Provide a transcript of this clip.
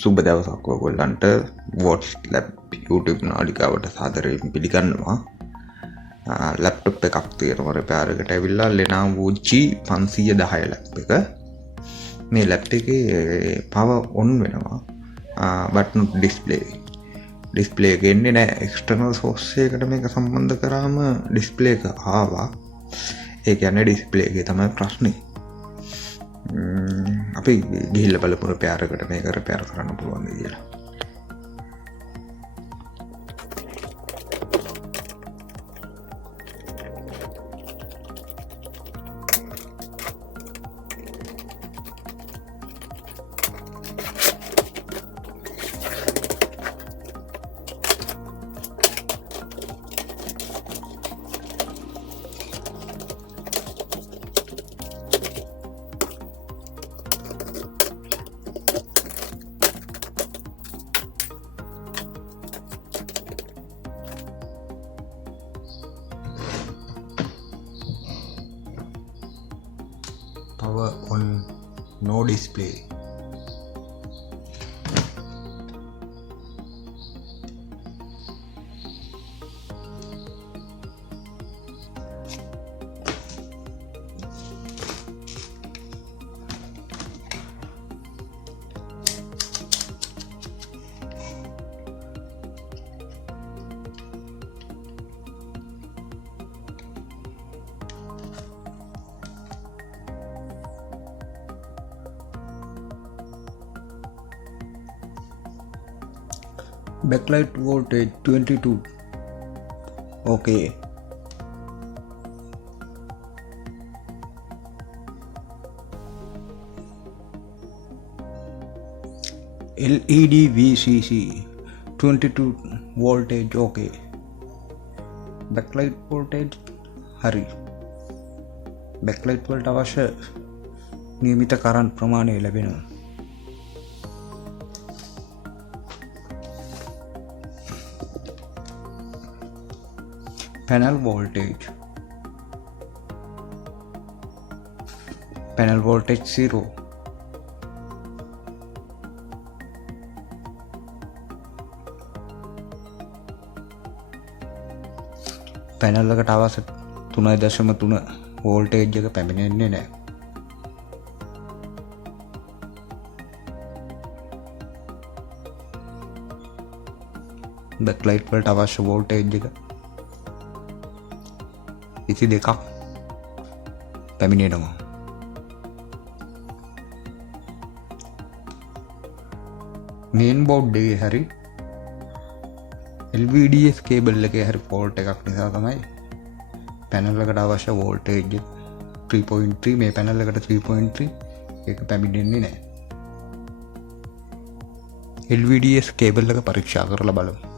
සුබ දවසක් ඔයගොල්ලන්ට වොට්ස් ලැබ් YouTube නාලිකාවට සාදරයෙන් පිළිගන්නවා. ලැප්ටොප් එකක් තියෙනවා රිපෙයාර් එකට ඇවිල්ලා Lenovo G-510 ලැප් එක. මේ ලැප් එකේ power on වෙනවා. but not display එක එන්නේ නැහැ. external source එකකට මේක සම්බන්ධ කරාම display එක ආවා. ඒ කියන්නේ display එකේ තමයි ප්‍රශ්නේ. අපි ගිහිල්ලා බලමු රිපෙයාර් එකට මේක රිපෙයාර් කරන්න පුළුවන්ද කියලා. Power on, no display. Backlight voltage 22. Okay. LED VCC 22 voltage. Okay. Backlight voltage hari. Backlight වලට අවශ්‍ය නියමිත කරන්ට් ප්‍රමාණය ලැබෙනවා. Panel voltage 0. Panel එකට අවශ්‍ය 3.3 voltage එක පැමිණෙන්නේ නැහැ. backlight වලට අවශ්‍ය voltage එක 22ක් පැමිණෙනවා. මේන් බෝඩ් එකේ හරි LVDS කේබල් එකේ හරි ෆෝල්ට් එකක් නිසා තමයි පැනල් එකට අවශ්‍ය වෝල්ටේජ් 3.3 මේ පැනල් එකට 3.3 ඒක පැමිණෙන්නේ නැහැ. LVDS කේබල් එක පරීක්ෂා කරලා බලමු.